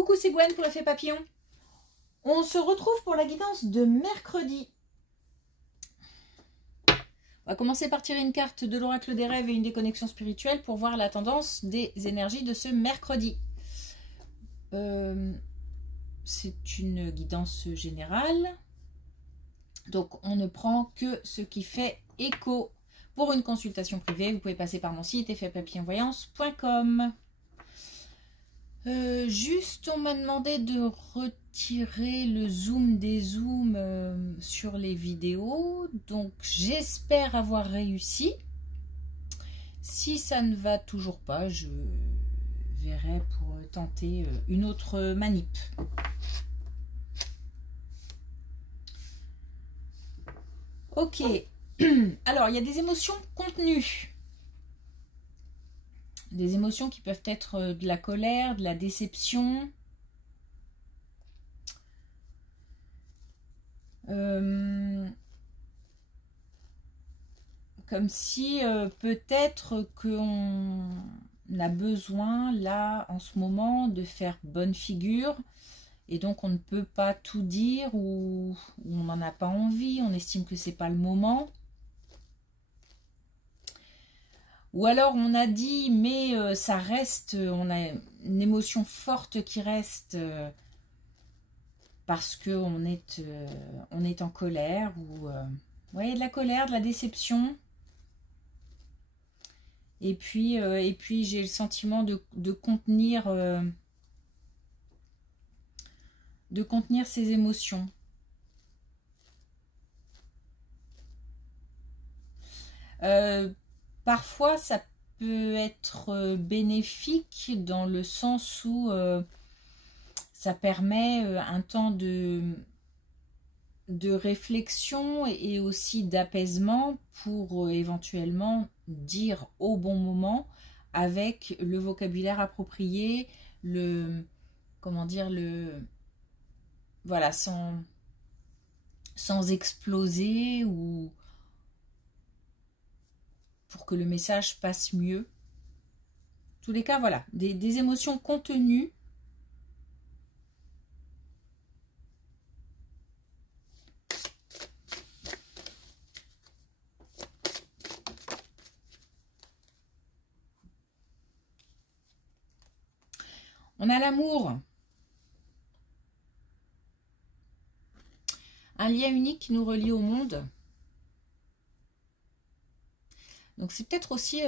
Coucou, c'est Gwen pour l'effet papillon. On se retrouve pour la guidance de mercredi. On va commencer par tirer une carte de l'oracle des rêves et une déconnexion spirituelle pour voir la tendance des énergies de ce mercredi. C'est une guidance générale. Donc on ne prend que ce qui fait écho. Pour une consultation privée, vous pouvez passer par mon site effetpapillonvoyance.com. Juste, on m'a demandé de retirer le zoom des zooms sur les vidéos. Donc, j'espère avoir réussi. Si ça ne va toujours pas, je verrai pour tenter une autre manip. Ok. Alors, il y a des émotions contenues. Des émotions qui peuvent être de la colère, de la déception. Comme si peut-être qu'on a besoin, là, en ce moment, de faire bonne figure. Et donc, on ne peut pas tout dire ou on n'en a pas envie. On estime que c'est pas le moment. Ou alors on a dit, mais ça reste, on a une émotion forte qui reste parce qu'on est en colère. Ou ouais, de la colère, de la déception. Et puis j'ai le sentiment de contenir ces émotions. Parfois, ça peut être bénéfique dans le sens où ça permet un temps de réflexion et aussi d'apaisement pour éventuellement dire au bon moment avec le vocabulaire approprié, voilà, sans exploser ou pour que le message passe mieux. En tous les cas, voilà, des émotions contenues. On a l'amour. Un lien unique qui nous relie au monde. Donc c'est peut-être aussi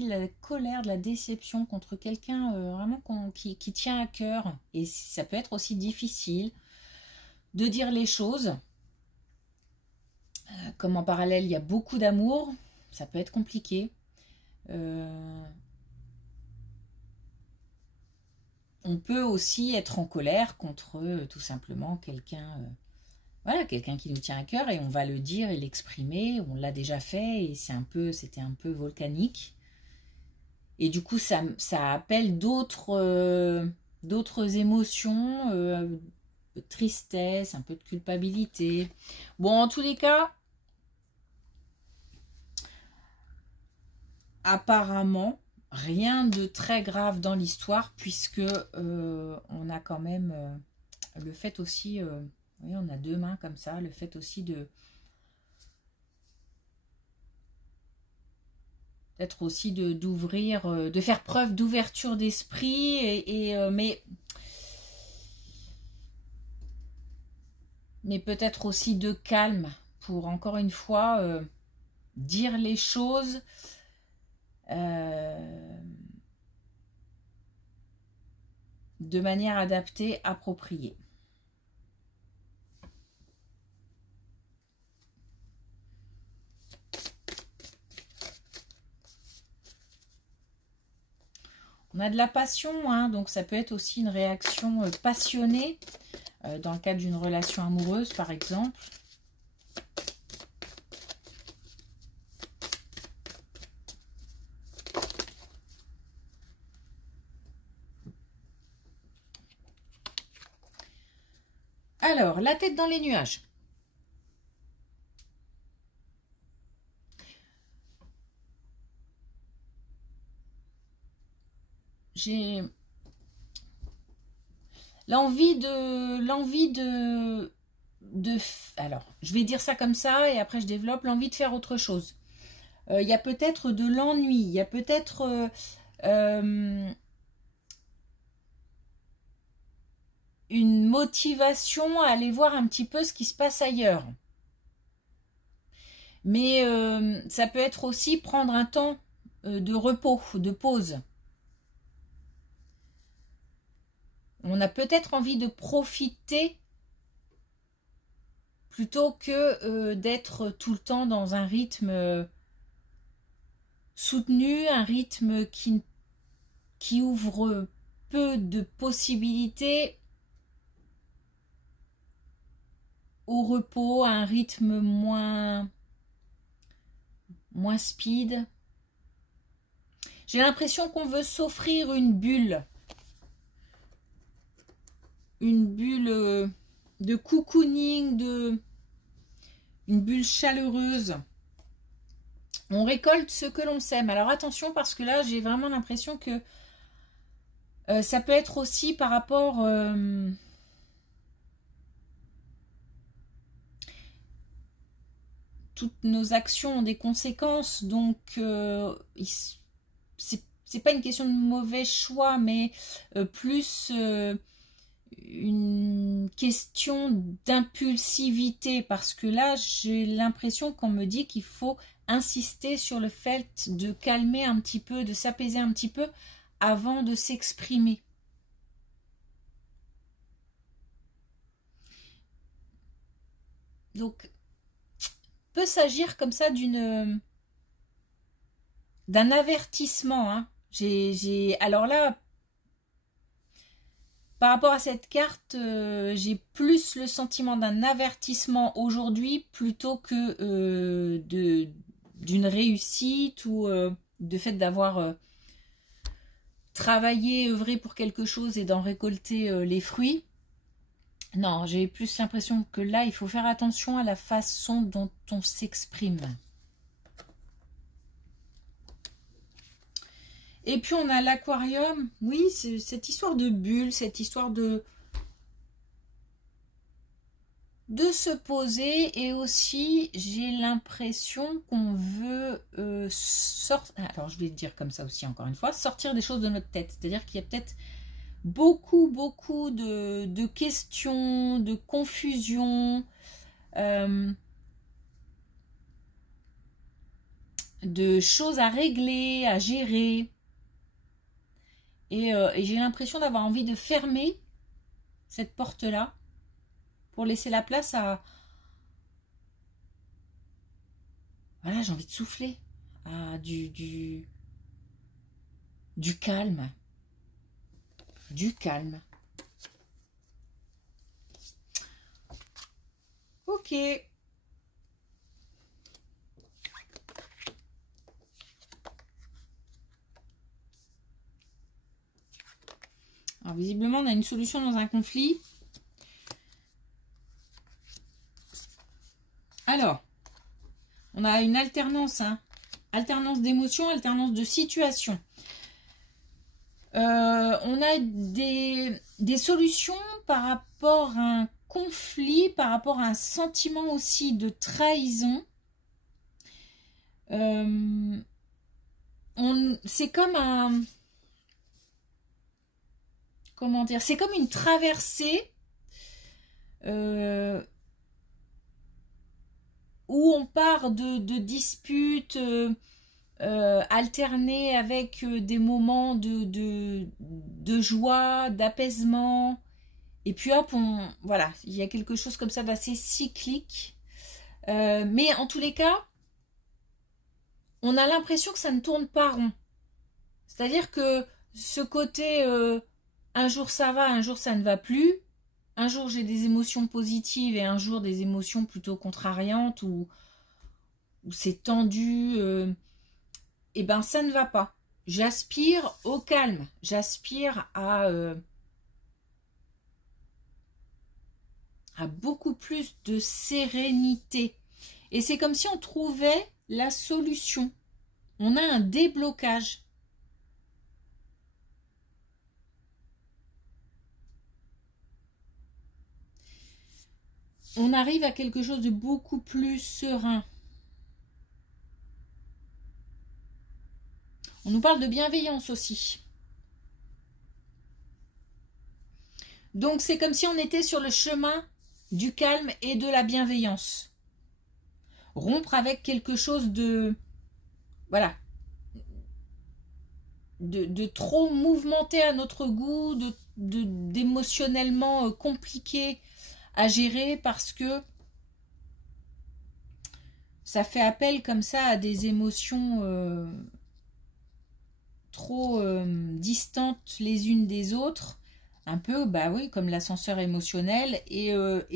la colère, de la déception contre quelqu'un vraiment qui tient à cœur. Et ça peut être aussi difficile de dire les choses. Comme en parallèle, il y a beaucoup d'amour, ça peut être compliqué. On peut aussi être en colère contre tout simplement quelqu'un... Voilà, quelqu'un qui nous tient à cœur et on va le dire et l'exprimer. On l'a déjà fait et c'était un peu volcanique. Et du coup, ça appelle d'autres émotions, de tristesse, un peu de culpabilité. Bon, en tous les cas, apparemment, rien de très grave dans l'histoire puisque on a quand même le fait aussi... oui, on a deux mains comme ça, le fait aussi d'être aussi d'ouvrir, de faire preuve d'ouverture d'esprit, mais peut-être aussi de calme pour encore une fois dire les choses de manière adaptée, appropriée. On a de la passion, hein, donc ça peut être aussi une réaction passionnée dans le cadre d'une relation amoureuse, par exemple. Alors, la tête dans les nuages. j'ai l'envie alors, je vais dire ça comme ça et après je développe l'envie de faire autre chose. Il y a peut-être de l'ennui, il y a peut-être une motivation à aller voir un petit peu ce qui se passe ailleurs. Mais ça peut être aussi prendre un temps de repos, de pause. On a peut-être envie de profiter plutôt que d'être tout le temps dans un rythme soutenu, un rythme qui ouvre peu de possibilités au repos, à un rythme moins speed. J'ai l'impression qu'on veut s'offrir une bulle de cocooning, une bulle chaleureuse. On récolte ce que l'on sème. Alors attention, parce que là j'ai vraiment l'impression que ça peut être aussi par rapport toutes nos actions ont des conséquences, donc c'est pas une question de mauvais choix, mais plus une question d'impulsivité, parce que là j'ai l'impression qu'on me dit qu'il faut insister sur le fait de calmer un petit peu, de s'apaiser un petit peu avant de s'exprimer. Donc peut s'agir comme ça d'un avertissement, hein. Alors là, par rapport à cette carte, j'ai plus le sentiment d'un avertissement aujourd'hui plutôt que d'une réussite ou de fait d'avoir travaillé, œuvré pour quelque chose et d'en récolter les fruits. Non, j'ai plus l'impression que là, il faut faire attention à la façon dont on s'exprime. Et puis on a l'aquarium. Oui, c'est cette histoire de bulle, cette histoire de se poser. Et aussi, j'ai l'impression qu'on veut sortir. Alors, je vais le dire comme ça aussi, encore une fois, sortir des choses de notre tête. C'est-à-dire qu'il y a peut-être beaucoup de questions, de confusion, de choses à régler, à gérer. Et j'ai l'impression d'avoir envie de fermer cette porte-là pour laisser la place à... Voilà, j'ai envie de souffler. À du calme. Du calme. Ok. Alors, visiblement, on a une solution dans un conflit. Alors, on a une alternance, hein. Alternance d'émotions, alternance de situations. On a des solutions par rapport à un conflit, par rapport à un sentiment aussi de trahison. C'est comme un... Comment dire? C'est comme une traversée où on part de disputes alternées avec des moments de joie, d'apaisement. Et puis hop, voilà, il y a quelque chose comme ça d'assez cyclique. Mais en tous les cas, on a l'impression que ça ne tourne pas rond. C'est-à-dire que ce côté un jour ça va, un jour ça ne va plus. Un jour j'ai des émotions positives et un jour des émotions plutôt contrariantes où c'est tendu. Et ben ça ne va pas. J'aspire au calme. J'aspire à beaucoup plus de sérénité. Et c'est comme si on trouvait la solution. On a un déblocage. on arrive à quelque chose de beaucoup plus serein. On nous parle de bienveillance aussi. Donc c'est comme si on était sur le chemin du calme et de la bienveillance. Rompre avec quelque chose de... Voilà. De trop mouvementé à notre goût, d'émotionnellement compliqué à gérer parce que ça fait appel comme ça à des émotions trop distantes les unes des autres. Un peu, bah oui, comme l'ascenseur émotionnel. Et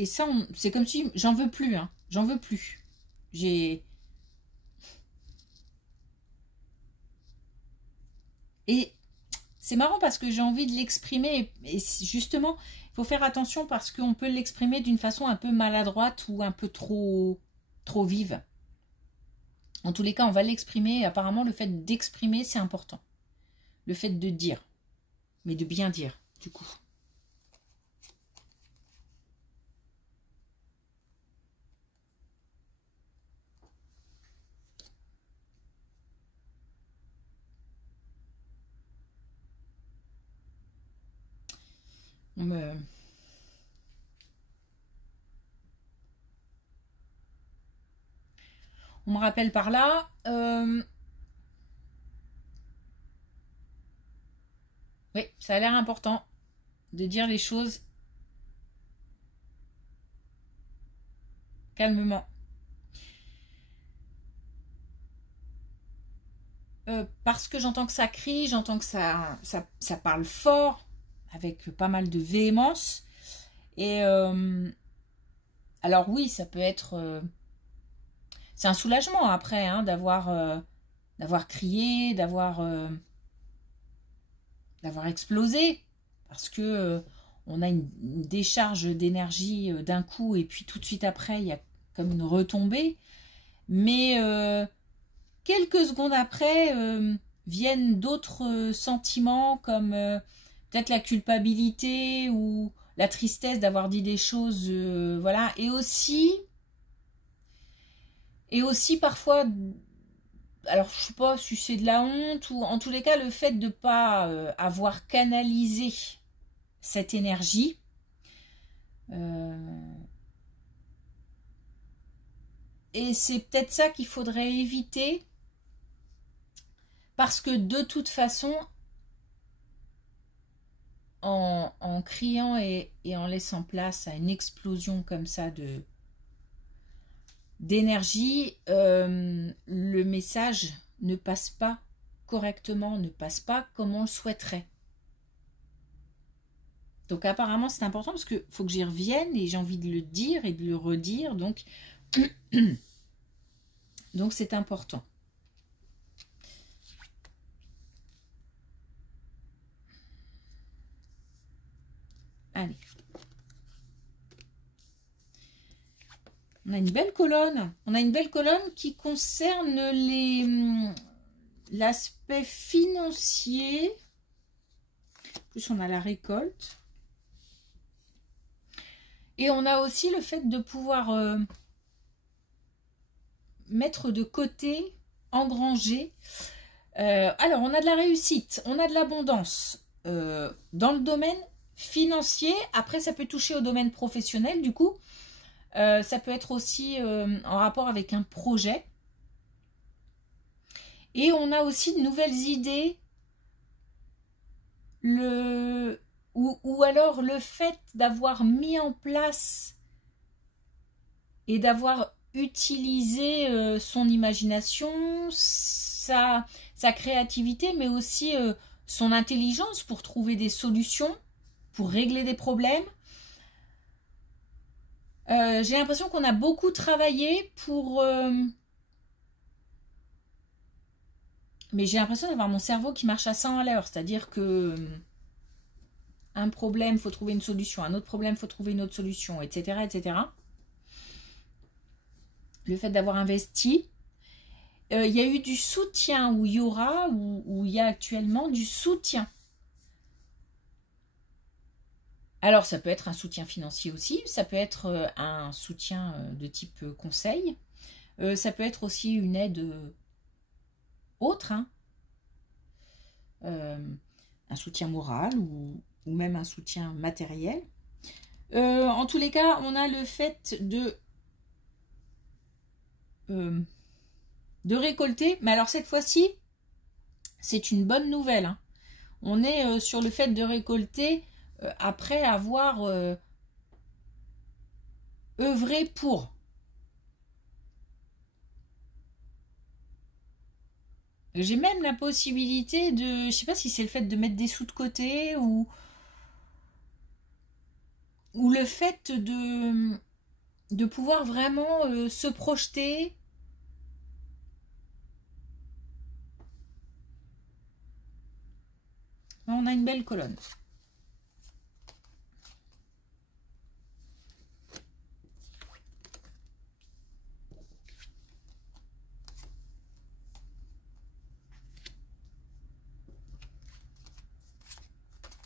ça, c'est comme si j'en veux plus, hein. J'en veux plus. Et c'est marrant parce que j'ai envie de l'exprimer. Et justement, il faut faire attention parce qu'on peut l'exprimer d'une façon un peu maladroite ou un peu trop vive. En tous les cas, on va l'exprimer. Apparemment, le fait d'exprimer, c'est important. Le fait de dire. Mais de bien dire, du coup. On me rappelle par là. Oui, ça a l'air important de dire les choses calmement. Parce que j'entends que ça crie, j'entends que ça parle fort, avec pas mal de véhémence. Et alors oui, ça peut être... c'est un soulagement après, hein, d'avoir crié, d'avoir explosé. Parce que on a une décharge d'énergie d'un coup, et puis tout de suite après, il y a comme une retombée. Mais quelques secondes après, viennent d'autres sentiments comme peut-être la culpabilité ou la tristesse d'avoir dit des choses, voilà. Et aussi parfois, alors je sais pas si c'est de la honte ou en tous les cas le fait de ne pas avoir canalisé cette énergie. Et c'est peut-être ça qu'il faudrait éviter. Parce que de toute façon, en criant et en laissant place à une explosion comme ça d'énergie, le message ne passe pas correctement, ne passe pas comme on le souhaiterait. Donc apparemment c'est important parce qu'il faut que j'y revienne et j'ai envie de le dire et de le redire. Donc c'est important. Allez. On a une belle colonne. On a une belle colonne qui concerne l'aspect financier. En plus, on a la récolte. Et on a aussi le fait de pouvoir mettre de côté, engranger. Alors, on a de la réussite, on a de l'abondance dans le domaine financier. Après, ça peut toucher au domaine professionnel, du coup. Ça peut être aussi en rapport avec un projet. Et on a aussi de nouvelles idées. Ou alors le fait d'avoir mis en place et d'avoir utilisé son imagination, sa créativité, mais aussi son intelligence pour trouver des solutions, pour régler des problèmes. J'ai l'impression qu'on a beaucoup travaillé pour... mais j'ai l'impression d'avoir mon cerveau qui marche à 100 à l'heure. C'est-à-dire que un problème, il faut trouver une solution. Un autre problème, il faut trouver une autre solution, etc., etc. Le fait d'avoir investi. Il y a eu du soutien, ou il y aura, ou il y a actuellement du soutien. Alors, ça peut être un soutien financier aussi, ça peut être un soutien de type conseil, ça peut être aussi une aide autre, hein, un soutien moral ou même un soutien matériel. En tous les cas, on a le fait de récolter, mais alors cette fois-ci, c'est une bonne nouvelle, hein. On est sur le fait de récolter après avoir œuvré pour. J'ai même la possibilité de, je sais pas si c'est le fait de mettre des sous de côté ou le fait de pouvoir vraiment se projeter. On a une belle colonne.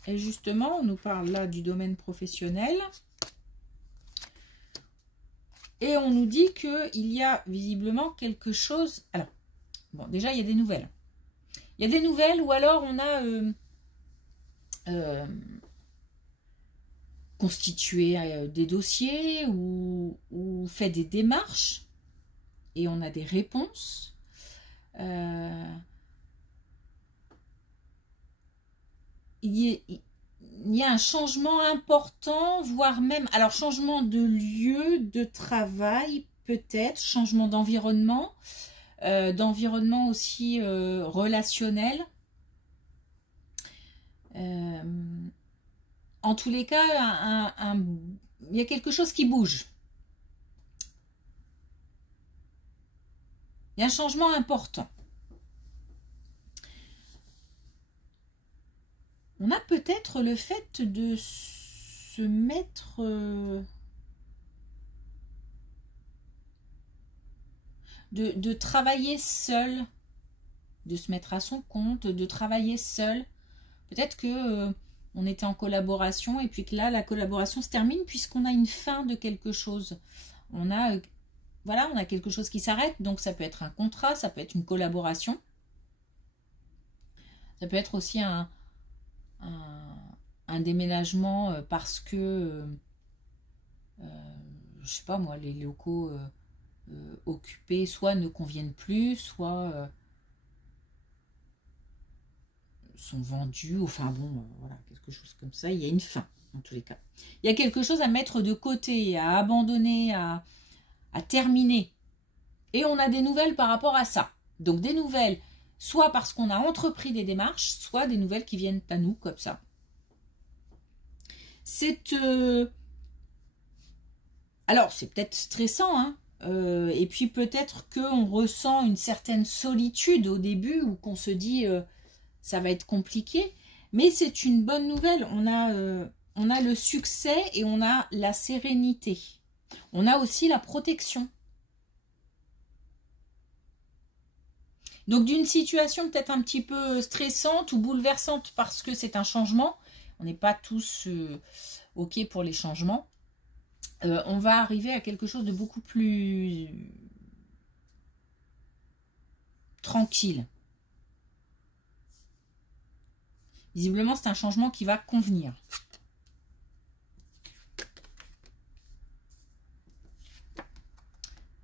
Et justement, on nous parle là du domaine professionnel. Et on nous dit qu'il y a visiblement quelque chose... Alors, bon, déjà, il y a des nouvelles. Il y a des nouvelles ou alors on a constitué des dossiers ou fait des démarches et on a des réponses. Il y a un changement important, voire même, alors changement de lieu de travail peut-être, changement d'environnement, d'environnement aussi relationnel. En tous les cas, il y a quelque chose qui bouge. Il y a un changement important. On a peut-être le fait de se mettre... de travailler seul, de se mettre à son compte, de travailler seul. Peut-être que on était en collaboration et puis que là, la collaboration se termine puisqu'on a une fin de quelque chose. On a, voilà, on a quelque chose qui s'arrête, donc ça peut être un contrat, ça peut être une collaboration. Ça peut être aussi un déménagement parce que, je sais pas moi, les locaux occupés soit ne conviennent plus, soit sont vendus, enfin bon, voilà, quelque chose comme ça. Il y a une fin, en tous les cas. Il y a quelque chose à mettre de côté, à abandonner, à terminer. Et on a des nouvelles par rapport à ça. Donc des nouvelles, soit parce qu'on a entrepris des démarches, soit des nouvelles qui viennent à nous, comme ça. C'est... Alors, c'est peut-être stressant, hein. Et puis peut-être qu'on ressent une certaine solitude au début, ou qu'on se dit... ça va être compliqué, mais c'est une bonne nouvelle. On a le succès et on a la sérénité. On a aussi la protection. Donc d'une situation peut-être un petit peu stressante ou bouleversante parce que c'est un changement, on n'est pas tous OK pour les changements, on va arriver à quelque chose de beaucoup plus tranquille. Visiblement, c'est un changement qui va convenir.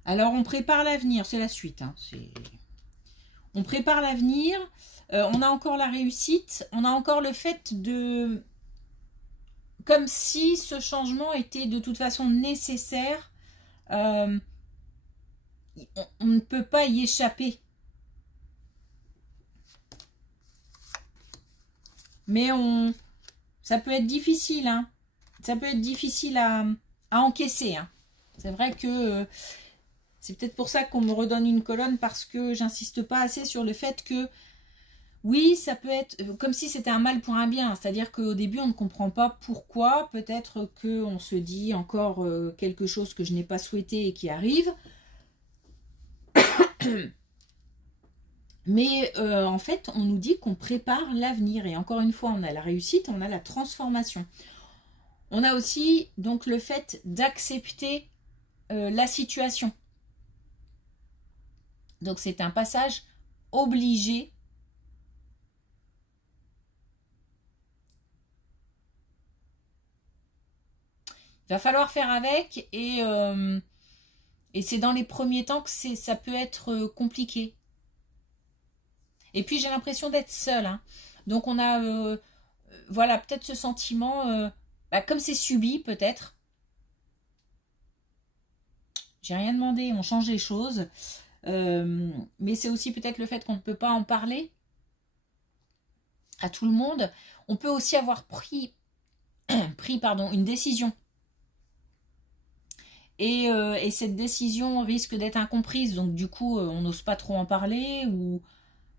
Alors, on prépare l'avenir. C'est la suite. Hein, on prépare l'avenir. On a encore la réussite. On a encore le fait de... Comme si ce changement était de toute façon nécessaire. On ne peut pas y échapper. Mais ça peut être difficile, hein. Ça peut être difficile à encaisser, hein. C'est vrai que c'est peut-être pour ça qu'on me redonne une colonne, parce que j'insiste pas assez sur le fait que oui, ça peut être comme si c'était un mal pour un bien. C'est-à-dire qu'au début, on ne comprend pas pourquoi. Peut-être qu'on se dit encore quelque chose que je n'ai pas souhaité et qui arrive. Mais en fait, on nous dit qu'on prépare l'avenir. Et encore une fois, on a la réussite, on a la transformation. On a aussi donc le fait d'accepter la situation. Donc c'est un passage obligé. Il va falloir faire avec et c'est dans les premiers temps que ça peut être compliqué. Et puis j'ai l'impression d'être seule. Hein. Donc on a voilà, peut-être ce sentiment, comme c'est subi peut-être. J'ai rien demandé, on change les choses. Mais c'est aussi peut-être le fait qu'on ne peut pas en parler à tout le monde. On peut aussi avoir pris une décision. Et cette décision risque d'être incomprise. Donc du coup, on n'ose pas trop en parler ou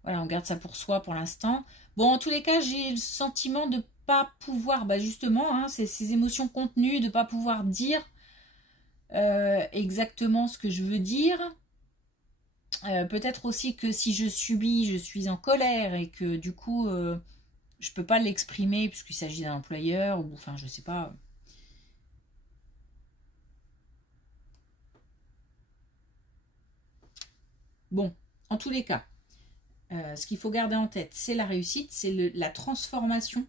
voilà, on garde ça pour soi pour l'instant. Bon, en tous les cas, j'ai le sentiment de ne pas pouvoir, justement, hein, ces émotions contenues, de ne pas pouvoir dire exactement ce que je veux dire. Peut-être aussi que si je subis, je suis en colère et que du coup, je peux pas l'exprimer puisqu'il s'agit d'un employeur ou enfin, je sais pas. Bon, en tous les cas, ce qu'il faut garder en tête, c'est la réussite, c'est la transformation.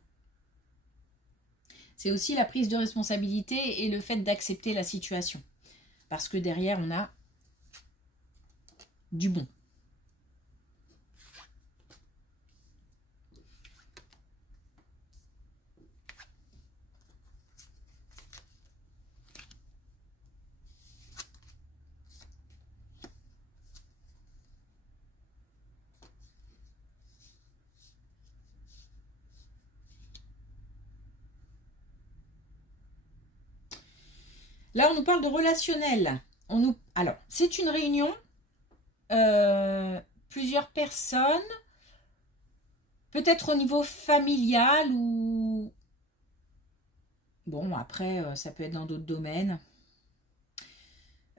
C'est aussi la prise de responsabilité et le fait d'accepter la situation. Parce que derrière, on a du bon. Là, on nous parle de relationnel. Alors, c'est une réunion. Plusieurs personnes. Peut-être au niveau familial ou... Bon, après, ça peut être dans d'autres domaines.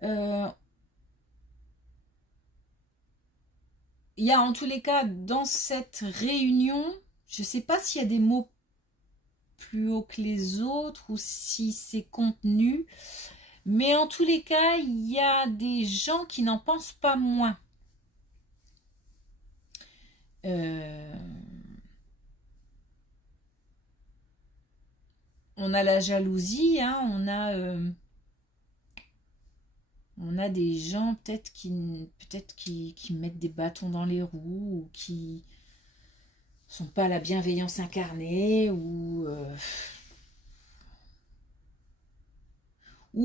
Il y a en tous les cas, dans cette réunion, je ne sais pas s'il y a des mots plus hauts que les autres ou si c'est contenu. Mais en tous les cas, il y a des gens qui n'en pensent pas moins. On a la jalousie, hein, on a des gens peut-être qui mettent des bâtons dans les roues ou qui sont pas la bienveillance incarnée ou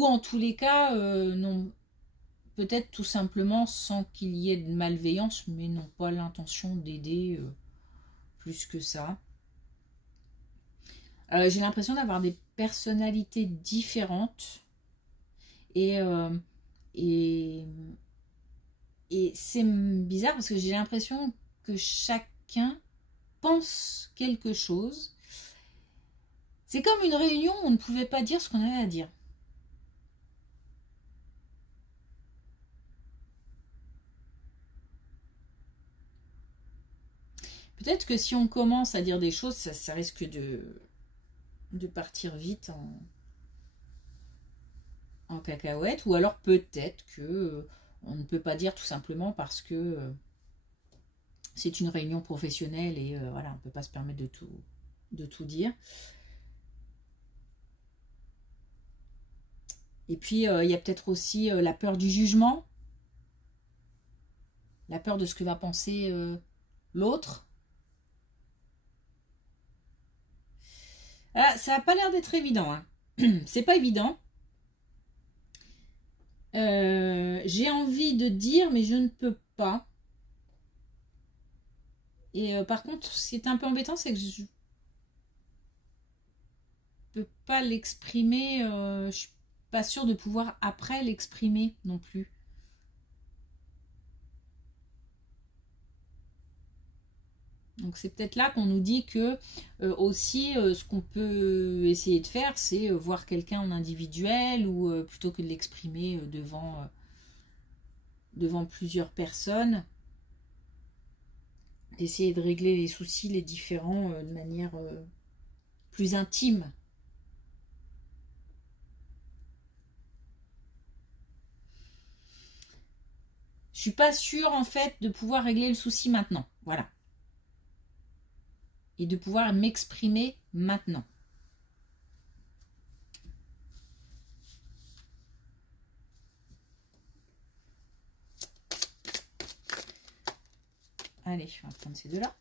en tous les cas non, peut-être tout simplement sans qu'il y ait de malveillance mais n'ont pas l'intention d'aider plus que ça. J'ai l'impression d'avoir des personnalités différentes et c'est bizarre parce que j'ai l'impression que chacun pense quelque chose. C'est comme une réunion où on ne pouvait pas dire ce qu'on avait à dire. Peut-être que si on commence à dire des choses, ça risque de partir vite en cacahuète. Ou alors peut-être que on ne peut pas dire tout simplement parce que c'est une réunion professionnelle et voilà, on ne peut pas se permettre de tout dire. Et puis, il y a peut-être aussi la peur du jugement, la peur de ce que va penser l'autre. Ah, ça n'a pas l'air d'être évident. Hein. C'est pas évident. J'ai envie de dire, mais je ne peux pas. Et par contre, ce qui est un peu embêtant, c'est que je ne peux pas l'exprimer. Je ne suis pas sûre de pouvoir après l'exprimer non plus. Donc c'est peut-être là qu'on nous dit que aussi ce qu'on peut essayer de faire, c'est voir quelqu'un en individuel ou plutôt que de l'exprimer devant plusieurs personnes, d'essayer de régler les soucis, les différends de manière plus intime. Je suis pas sûre en fait de pouvoir régler le souci maintenant. Voilà. Et de pouvoir m'exprimer maintenant. Allez, je vais prendre ces deux-là.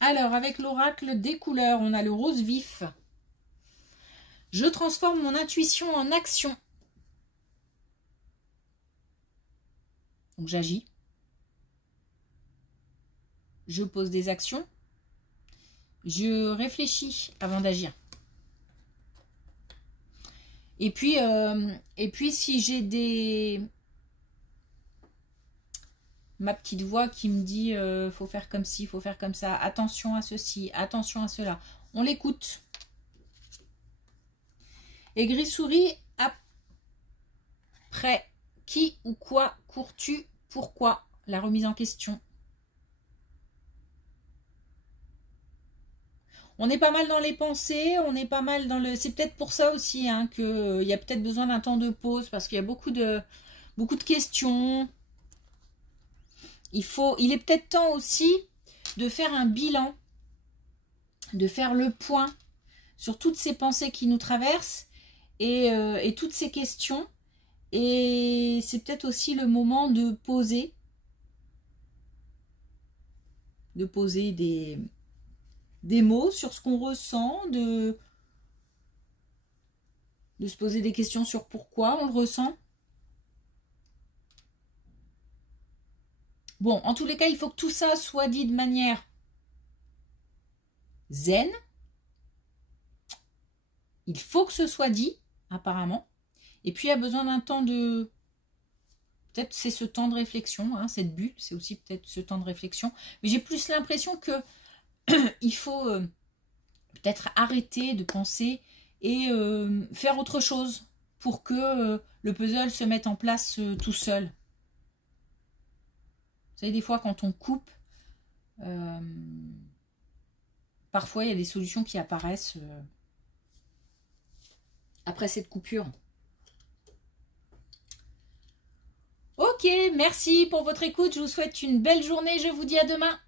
Alors, avec l'oracle des couleurs, on a le rose vif. Je transforme mon intuition en action. Donc, j'agis. Je pose des actions. Je réfléchis avant d'agir. Et puis si j'ai des... ma petite voix qui me dit faut faire comme ci, faut faire comme ça, attention à ceci, attention à cela. On l'écoute. Et Gris-Souris, après qui ou quoi cours-tu, pourquoi? La remise en question. On est pas mal dans les pensées, on est pas mal dans le... C'est peut-être pour ça aussi hein, qu'il y a peut-être besoin d'un temps de pause parce qu'il y a beaucoup de questions. Il est peut-être temps aussi de faire un bilan, de faire le point sur toutes ces pensées qui nous traversent et toutes ces questions. Et c'est peut-être aussi le moment de poser des mots sur ce qu'on ressent, de se poser des questions sur pourquoi on le ressent. Bon, en tous les cas, il faut que tout ça soit dit de manière zen. Il faut que ce soit dit, apparemment. Et puis, il y a besoin d'un temps de... Peut-être c'est ce temps de réflexion, hein, cette bulle, c'est aussi peut-être ce temps de réflexion. Mais j'ai plus l'impression que il faut peut-être arrêter de penser et faire autre chose pour que le puzzle se mette en place tout seul. Vous savez, des fois, quand on coupe, parfois, il y a des solutions qui apparaissent après cette coupure. Ok, merci pour votre écoute. Je vous souhaite une belle journée. Je vous dis à demain.